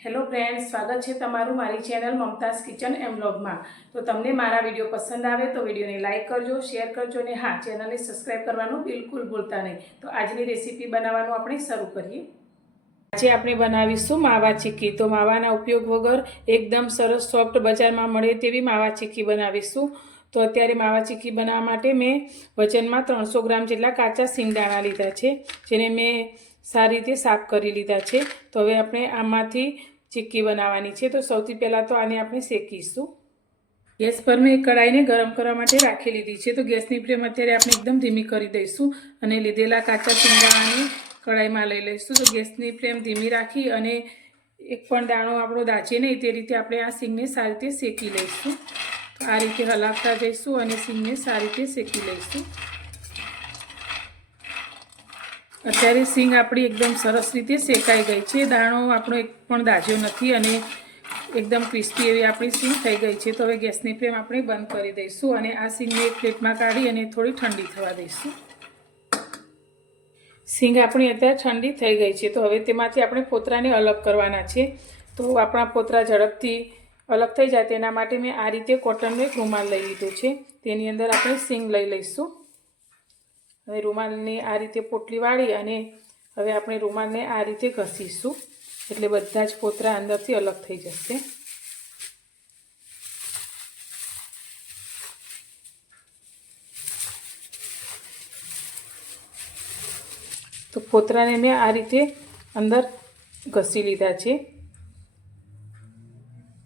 Hello friends, સ્વાગત છે તમારું મારી ચેનલ મમતાઝ કિચન એન્ડ વ્લોગમાં। તો તમને મારા વિડીયો પસંદ આવે તો વિડીયોને લાઇક કરજો, શેર કરજો અને હા, ચેનલને સબસ્ક્રાઈબ કરવાનું બિલકુલ ભૂલતા નહીં। તો આજની રેસીપી બનાવવાનું આપણે શરૂ કરીએ। આજે આપણે બનાવીશું માવા ચીક્કી। તો માવાના ઉપયોગ વગર એકદમ સરસ સોફ્ટ બજારમાં મળે તેવી માવા ચીક્કી બનાવીશું। તો અત્યારે માવા ચીક્કી બનાવવા માટે મેં વજનમાં 300 ગ્રામ જેટલા કાચા સિંગદાણા લીધા છે, જેને મેં સારી રીતે સાફ કરી લીધા છે। તો હવે આપણે આમાંથી ચીક્કી બનાવવાની છે। તો સૌથી પહેલાં તો આને આપણે શેકીશું। ગેસ પર મેં કઢાઈને ગરમ કરવા માટે રાખી લીધી છે। તો ગેસની ફ્લેમ અત્યારે આપણે એકદમ ધીમી કરી દઈશું અને લીધેલા કાચા સિંગદાણાને કઢાઈમાં લઈ લઈશું। તો ગેસની ફ્લેમ ધીમી રાખી અને એક પણ દાણો આપણો દાચે નહીં તે રીતે આપણે આ સિંગને સારી રીતે શેકી લઈશું। તો આ રીતે હલાવતા જઈશું અને સિંગને સારી રીતે શેકી લઈશું। અત્યારે સિંગ આપણી એકદમ સરસ રીતે શેકાઈ ગઈ છે। દાણો આપણો એક પણ દાજ્યો નથી અને એકદમ ક્રિસ્પી એવી આપણી સિંગ થઈ ગઈ છે। તો હવે ગેસની ફ્લેમ આપણે બંધ કરી દઈશું અને આ સિંગને એક પ્લેટમાં કાઢી અને થોડી ઠંડી થવા દઈશું। સિંગ આપણી અત્યારે ઠંડી થઈ ગઈ છે। તો હવે તેમાંથી આપણે ફોતરાને અલગ કરવાના છે। તો આપણા ફોતરા ઝડપથી અલગ થઈ જાય તેના માટે મેં આ રીતે કોટનનો એક રૂમાલ લઈ લીધો છે। તેની અંદર આપણે સિંગ લઈ લઈશું। હવે રૂમાલને આ રીતે પોટલી વાળી અને હવે આપણે રૂમાલને આ રીતે ઘસીશું, એટલે બધા જ ફોતરા અંદરથી અલગ થઈ જશે। તો ફોતરાને મેં આ રીતે અંદર ઘસી લીધા છે।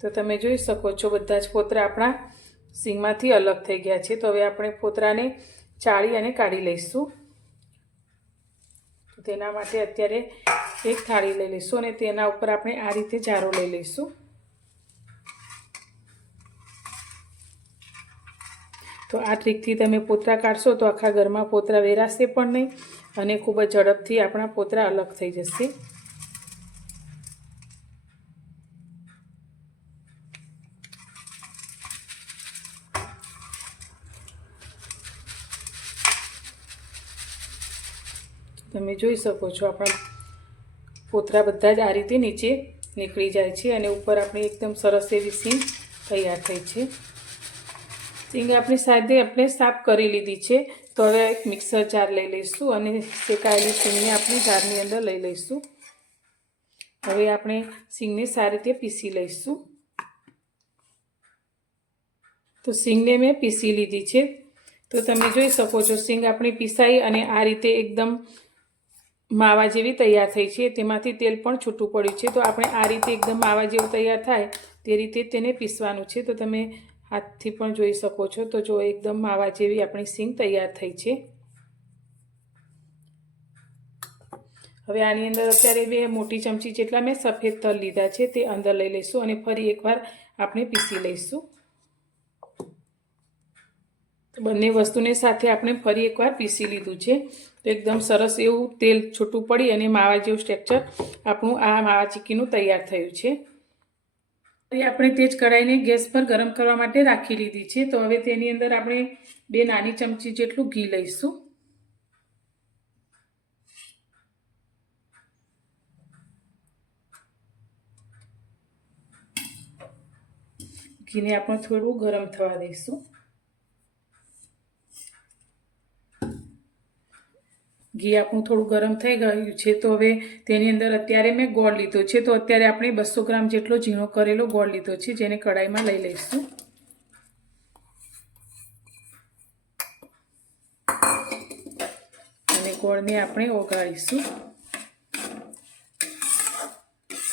તો તમે જોઈ શકો છો બધા જ ફોતરા આપણા સિંગમાંથી અલગ થઈ ગયા છે। તો હવે આપણે ફોતરાને ચાળી અને કાઢી લઈશું। તો તેના માટે અત્યારે એક થાળી લઈ લઈશું અને તેના ઉપર આપણે આ રીતે જારો લઈ લઈશું। તો આ ટ્રીકથી તમે ફોતરા કાઢશો તો આખા ઘરમાં ફોતરા વેરાશે પણ નહીં અને ખૂબ જ ઝડપથી આપણા ફોતરા અલગ થઈ જશે। તમે જોઈ શકો છો આપણા ફોતરા બધા જ આ રીતે નીચે નીકળી જાય છે અને ઉપર આપણી એકદમ સરસ એવી સિંગ તૈયાર થઈ છે। સિંગ આપણી સાથે આપણે સાફ કરી લીધી છે। તો હવે એક મિક્સર જાર લઈ લઈશું અને શેકાયેલી સિંગને આપણે જારની અંદર લઈ લઈશું। હવે આપણે સિંગને સારી રીતે પીસી લઈશું। તો સિંગને મેં પીસી લીધી છે। તો તમે જોઈ શકો છો સિંગ આપણી પીસાઈ અને આ રીતે એકદમ માવા જેવી તૈયાર થઈ છે। તેમાંથી તેલ પણ છૂટું પડ્યું છે। તો આપણે આ રીતે એકદમ માવા જેવું તૈયાર થાય તે રીતે તેને પીસવાનું છે। તો તમે હાથથી પણ જોઈ શકો છો। તો જો એકદમ માવા જેવી આપણી સિંગ તૈયાર થઈ છે। હવે આની અંદર અત્યારે 2 મોટી ચમચી જેટલા મેં સફેદ તલ લીધા છે તે અંદર લઈ લઈશું અને ફરી એકવાર આપણે પીસી લઈશું। તો બંને વસ્તુને સાથે આપણે ફરી એકવાર પીસી લીધું છે। તો એકદમ સરસ એવું તેલ છૂટું પડી અને માવા જેવું સ્ટ્રક્ચર આપણું આ માવા ચીક્કીનું તૈયાર થયું છે। હવે આપણે તે જ કઢાઈને ગેસ પર ગરમ કરવા માટે રાખી લીધી છે। તો હવે તેની અંદર આપણે 2 નાની ચમચી જેટલું ઘી લઈશું। ઘીને આપણે થોડું ગરમ થવા દઈશું। ઘી આપણું થોડું ગરમ થઈ ગયું છે। તો હવે તેની અંદર અત્યારે મેં ગોળ લીધો છે। તો અત્યારે આપણે 200 ગ્રામ જેટલો ઝીણો કરેલો ગોળ લીધો છે, જેને કઢાઈમાં લઈ લઈશું અને ગોળને આપણે ઓગાળીશું।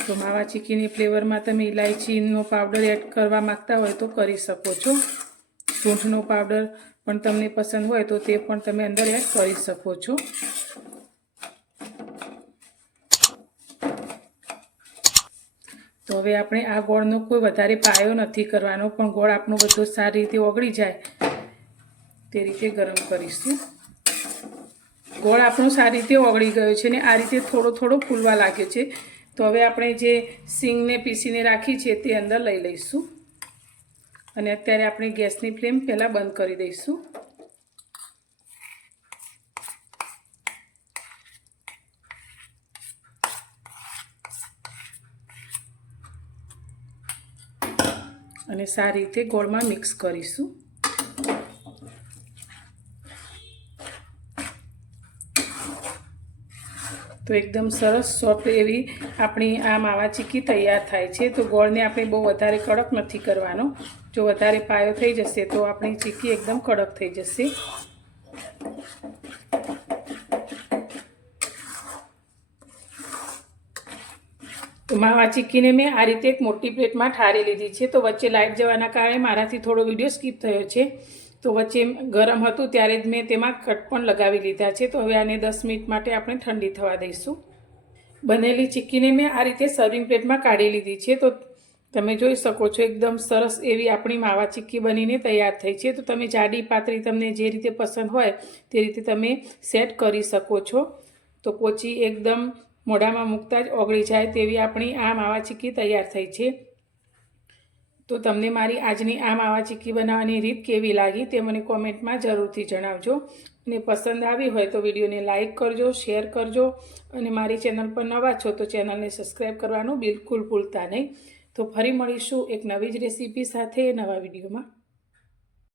તો માવા ચીક્કીની ફ્લેવરમાં તમે ઇલાયચીનો પાવડર એડ કરવા માંગતા હોય તો કરી શકો છો। સૂંઠનો પાવડર પણ તમને પસંદ હોય તો તે પણ તમે અંદર એડ કરી શકો છો। તો હવે આપણે આ ગોળનો કોઈ વધારે પાયો નથી કરવાનો, પણ ગોળ આપણો બધો સારી રીતે ઓગળી જાય તે રીતે ગરમ કરીશું। ગોળ આપણો સારી રીતે ઓગળી ગયો છે અને આ રીતે થોડો થોડો ફૂલવા લાગ્યો છે। તો હવે આપણે જે સિંગને પીસીને રાખી છે તે અંદર લઈ લઈશું અને અત્યારે આપણે ગેસની ફ્લેમ પહેલાં બંધ કરી દઈશું। અને સારી રીતે ગોળમાં મિક્સ કરીશું. તો એકદમ સરસ સોફ્ટ એવી આપણી આ માવા ચીક્કી તૈયાર થાય છે. તો ગોળને આપણે બહુ વધારે કડક નથી કરવાનો. જો વધારે પાયો થઈ જશે તો આપણી ચીક્કી એકદમ કડક થઈ જશે. તો માવા ચીક્કીને મેં આ રીતે એક મોટી પ્લેટમાં ઠારી લીધી છે. તો વચ્ચે લાઇટ જવાના કારણે મારાથી થોડો વિડીયો સ્કીપ થયો છે. તો વચ્ચે ગરમ હતું ત્યારે જ મેં તેમાં કટ પણ લગાવી લીધા છે. તો હવે આને 10 મિનિટ માટે આપણે ઠંડી થવા દઈશું. બનેલી ચીક્કીને મેં આ રીતે સર્વિંગ પ્લેટમાં કાઢી લીધી છે. તો તમે જોઈ શકો છો એકદમ સરસ એવી આપણી માવા ચીક્કી બનીને તૈયાર થઈ છે. તો તમે જાડી પાતળી તમને જે રીતે પસંદ હોય તે રીતે તમે સેટ કરી શકો છો. તો પોચી એકદમ મોઢામાં મૂકતા જ ઓગળી જાય તેવી આપણી આ માવા ચીક્કી તૈયાર થઈ છે. તો તમને મારી આજની આ માવા ચીક્કી બનાવવાની રીત કેવી લાગી તે મને કોમેન્ટમાં જરૂરથી જણાવજો. અને પસંદ આવી હોય તો વિડીયોને લાઇક કરજો, શેર કરજો અને મારી ચેનલ પર નવા છો તો ચેનલને સબસ્ક્રાઈબ કરવાનું બિલકુલ ભૂલતા નહીં. તો ફરી મળીશું એક નવી જ રેસીપી સાથે નવા વિડીયોમાં.